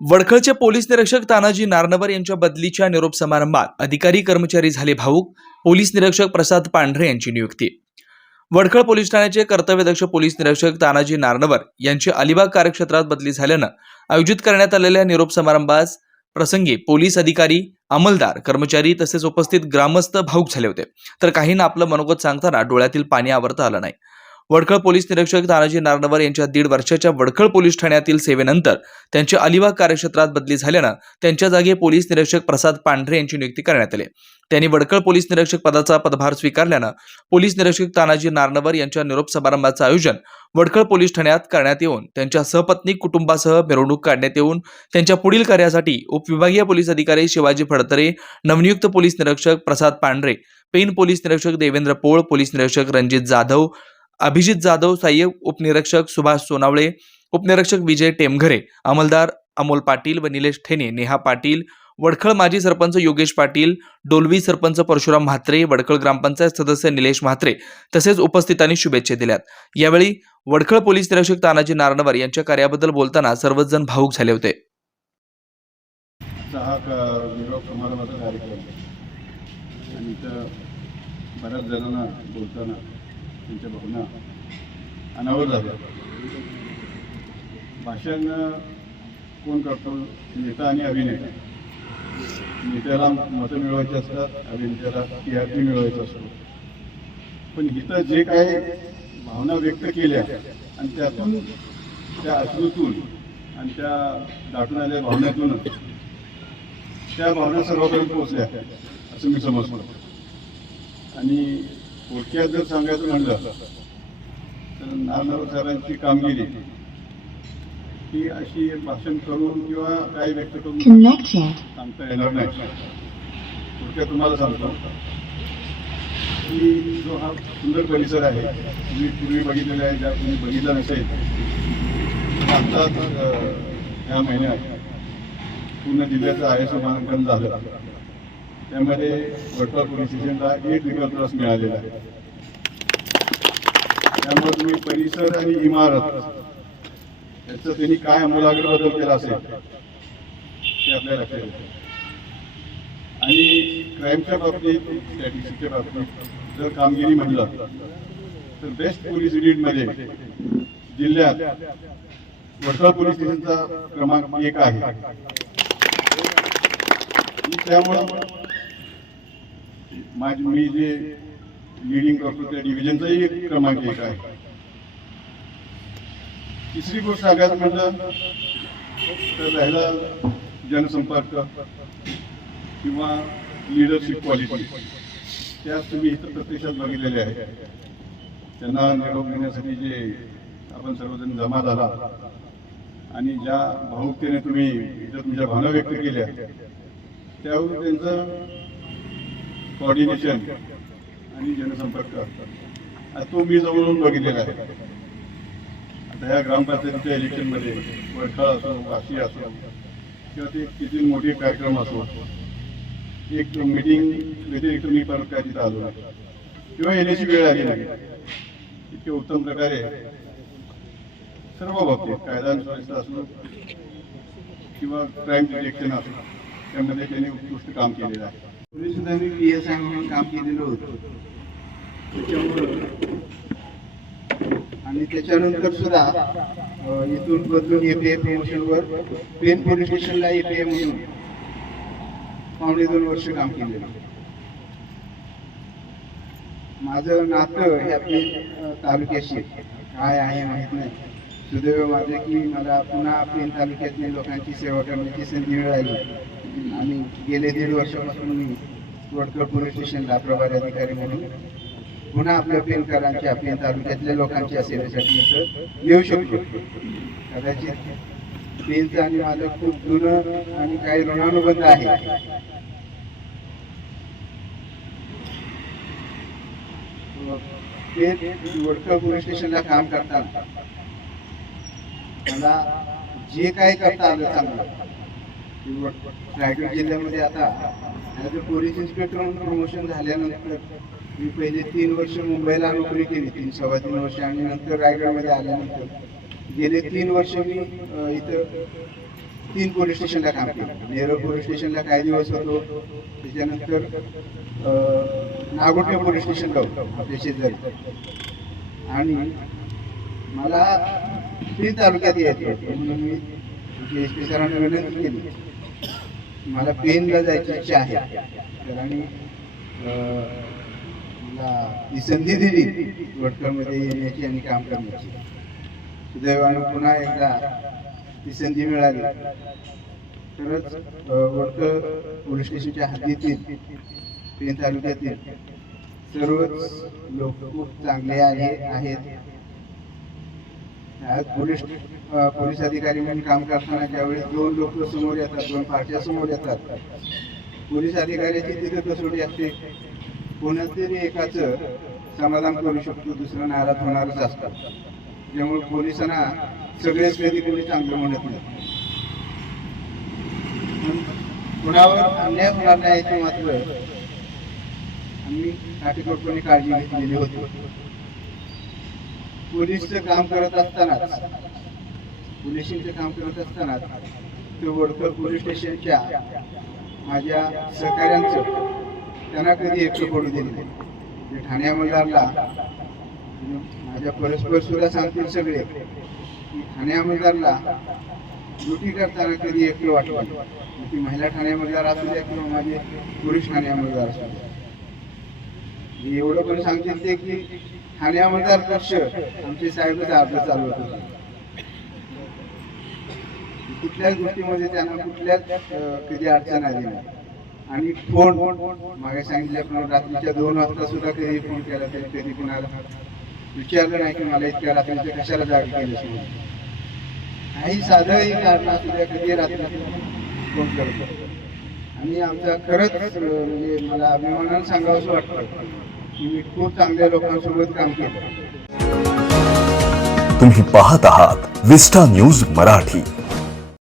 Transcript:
वडखळचे police निरीक्षक तानाजी नारनवर यांच्या बदलीच्या निरोप समारंभात अधिकारी कर्मचारी झाले भाऊक पोलीस निरीक्षक प्रसाद पांढरे यांची नियुक्ती. वडखळ पोलीस ठाण्याचे कर्तव्यदक्ष पोलीस निरीक्षक तानाजी नारनवर यांची अलिबाग कार्यक्षेत्रात बदली झाल्यानं आयोजित करण्यात आलेल्या निरोप समारंभास प्रसंगी पोलीस अधिकारी अंमलदार कर्मचारी तसेच उपस्थित ग्रामस्थ भाऊक झाले होते. तर काहींना आपलं मनोगत सांगताना डोळ्यातील पाणी आवरता आलं नाही. वडखळ पोलीस निरीक्षक तानाजी नारनवर यांच्या दीड वर्षाच्या वडखळ पोलीस ठाण्यातील सेवेनंतर त्यांची अलिबाग कार्यक्षेत्रात बदली झाल्यानं त्यांच्या जागी पोलीस निरीक्षक प्रसाद पांढरे यांची नियुक्ती करण्यात आली. त्यांनी वडखळ पोलीस निरीक्षक पदाचा पदभार स्वीकारल्यानं पोलीस निरीक्षक तानाजी नारनवर यांच्या निरोप समारंभाचं आयोजन वडखळ पोलीस ठाण्यात करण्यात येऊन त्यांच्या सहपत्नी कुटुंबासह मिरवणूक काढण्यात येऊन त्यांच्या पुढील कार्यासाठी उपविभागीय पोलीस अधिकारी शिवाजी फडतरे नवनियुक्त पोलीस निरीक्षक प्रसाद पांढरे पेन पोलीस निरीक्षक देवेंद्र पोळ पोलीस निरीक्षक रणजित जाधव अभिजित जाधव सहाय्यक उपनिरीक्षक सुभाष सोनावळे उपनिरीक्षक विजय टेमघरे अंमलदार अमोल पाटील व निलेश ठेने नेहा पाटील वडखळ माजी सरपंच योगेश पाटील डोलवी सरपंच परशुराम म्हात्रे वडखळ ग्रामपंचायत सदस्य निलेश म्हात्रे तसेच उपस्थितांनी शुभेच्छा दिल्यात. यावेळी वडखळ पोलीस निरीक्षक तानाजी नारनवर यांच्या कार्याबद्दल बोलताना सर्वच जण भाऊक झाले होते. बऱ्याच जणांना बोलताना त्यांच्या भावना अनावर झाल्या भाषण कोण करतो? नेता आणि अभिनेता. नेत्याला मतं मिळवायची असतात अभिनेत्याला टी आर पी मिळवायचा असतो. पण इथं जे काही भावना व्यक्त केल्या आणि त्यातून त्या अश्रूतून आणि त्या दाटून आल्या भावनेतून त्या भावना सर्वांकडे पोहोचल्या असं मी समजतो. आणि थोडक्यात जर सांगायचं म्हणलं तर नारनार सरांची कामगिरी ही अशी भाषण करून किंवा काही व्यक्त करून. सांगता येणार नाही. थोडक्यात तुम्हाला सांगतो. की जो हा सुंदर परिसर आहे तुम्ही पूर्वी बघितलेला आहे ज्या तुम्ही बघितला नसेल आत्ताच अं, ह्या महिन्यात पूर्ण जिल्ह्याचं आय एस मानांकन झालं. त्यामध्ये वडगाव पोलीस स्टेशनला एक लिगल क्रॉस मिळालेला आहे. त्यामुळे तुम्ही परिसर आणि इमारत याचं त्यांनी काय आमूलाग्र बदल केला असेल ते आपल्या लक्षात येतं. आणि क्राईमच्या बाबतीत स्टॅटिस्टिकच्या बाबतीत जर कामगिरी म्हटलं तर बेस्ट पोलीस युनिटमध्ये जिल्ह्यात वडसाळ पोलीस स्टेशनचा क्रमांक एक आहे. त्यामुळं माझी मी जे लिडिंग करतो त्या डिव्हिजनचाही एक क्रमांक एक आहे. तिसरी गोष्ट सांगायचं म्हटलं तर राहिला जनसंपर्क किंवा लिडरशिप क्वालिटी त्या तुम्ही इथं प्रत्यक्षात बघितलेल्या आहे. त्यांना निरोप घेण्यासाठी जे आपण सर्वजण जमा झाला आणि ज्या भावुकतेने तुम्ही इथं तुमच्या भावना व्यक्त केल्या त्यावर त्यांचं कॉर्डिनेशन आणि जनसंपर्क आता तो मी जवळून बघितलेला आहे. आता ह्या ग्रामपंचायतीच्या इलेक्शनमध्ये वडखळ असो वाशी असो किंवा ते किती मोठे कार्यक्रम असो एक मीटिंग व्यतिरिक्त मी परत काय तिथं आलो नाही. किंवा येण्याची वेळ आली नाही. इतके उत्तम प्रकारे सर्व बाबतीत कायदा आणि सुव्यवस्था असो किंवा क्राईम डिटेक्शन असो त्यामध्ये त्यांनी उत्कृष्ट काम केलेलं आहे. पूर्वी सुद्धा मी पी एस आय म्हणून काम केलेलं होतं. त्याच्यामुळं आणि त्याच्यानंतर सुद्धा इथून बदलून ए पी ए प्रमोशनवर पेन पोलीस स्टेशनला ए पी ए म्हणून पावणे दोन वर्ष काम केलेलं माझं नातं हे आपली तालुक्याशी काय आहे माहीत नाही. सुदैव माझं की मला पुन्हा पेन तालुक्यातल्या लोकांची सेवा करण्याची संधी मिळाली. आणि गेले दीड वर्षापासून मी वडकर पोलीस स्टेशनला प्रभारी अधिकारी म्हणून. पुन्हा आपल्या पेनकरांच्या आपल्या तालुक्यातल्या लोकांच्या सेवेसाठी असं येऊ शकतो कदाचित पेनचं आणि माझं खूप जुनं आणि काही ऋणानुबंध आहे. ते वडकर पोलीस स्टेशनला काम करताना मला जे काही करता आलं चांगलं. रायगड जिल्ह्यामध्ये आता ॲज अ पोलीस इन्स्पेक्टर म्हणून प्रमोशन झाल्यानंतर मी पहिले तीन वर्ष मुंबईला नोकरी केली तीन सव्वा तीन वर्ष. आणि नंतर रायगडमध्ये आल्यानंतर गेले तीन वर्ष मी इथं तीन पोलीस स्टेशनला काम केलं. नेरळ पोलीस स्टेशनला काही दिवस होतो. त्याच्यानंतर नागोटे पोलीस स्टेशनला होतो आपल्या शेजारी. आणि मला तीन तालुक्यात यायचं होतं. म्हणून मी एस पी सरांना विनंती केली. मला पेनला जायची इच्छा आहे. तर आणि मला ही संधी दिली वडकरमध्ये येण्याची आणि काम करण्याची. सुदैवानं पुन्हा एकदा ती संधी मिळाली. खरंच वडकर पोलीस स्टेशनच्या हद्दीतील पेन तालुक्यातील सर्वच लोक खूप चांगले आले आहेत. आज पोलीस पोलीस अधिकारी म्हणून काम करताना ज्यावेळेस दोन लोक समोर येतात दोन पार्ट्या समोर येतात पोलीस अधिकाऱ्याची तिथे कसोटी असते? कोणातरी एकाच समाधान करू शकतो दुसरा नाराज होणारच असतात. त्यामुळे पोलिसांना सगळेच कधी कोणी चांगलं म्हणत नाही. कुणावर अन्याय होणार नाही याची मात्र आम्ही काटेकोरपणे काळजी घेतलेली होती. पोलीसचं काम करत असतानाच पोलिसिंगचं काम करत असतानाच ते वडकर पोलीस स्टेशनच्या माझ्या सहकाऱ्यांचं त्यांना कधी एकटं पडू दिले नाही. ते ठाणे माझ्या परस्पर सुद्धा सांगतील सगळे की ठाणे ड्युटी करताना कधी एकटं वाटलं ती महिला ठाणे असू द्या किंवा माझे पुरुष ठाणे असू द्या. मी एवढं पण सांगतील ते की ठाण्यामध्ये पक्ष आमचे साहेबच अर्ज चालू होते. कुठल्याच गोष्टीमध्ये त्यांना कुठल्याच कधी अडचण आली नाही. आणि फोन मागे सांगितल्याप्रमाणे रात्रीच्या दोन वाजता सुद्धा कधी फोन केला तरी कधी कुणाला विचारलं नाही की मला इतक्या रात्रीच्या कशाला जाग केलं म्हणून. काही साधंही कारण असू द्या कधी रात्री फोन करतो आणि आमचा खरंच म्हणजे मला अभिमानानं सांगावंसं वाटतं की मी खूप चांगल्या लोकांसोबत काम करतो तुम्ही पाहत आहात विस्टा न्यूज मराठी.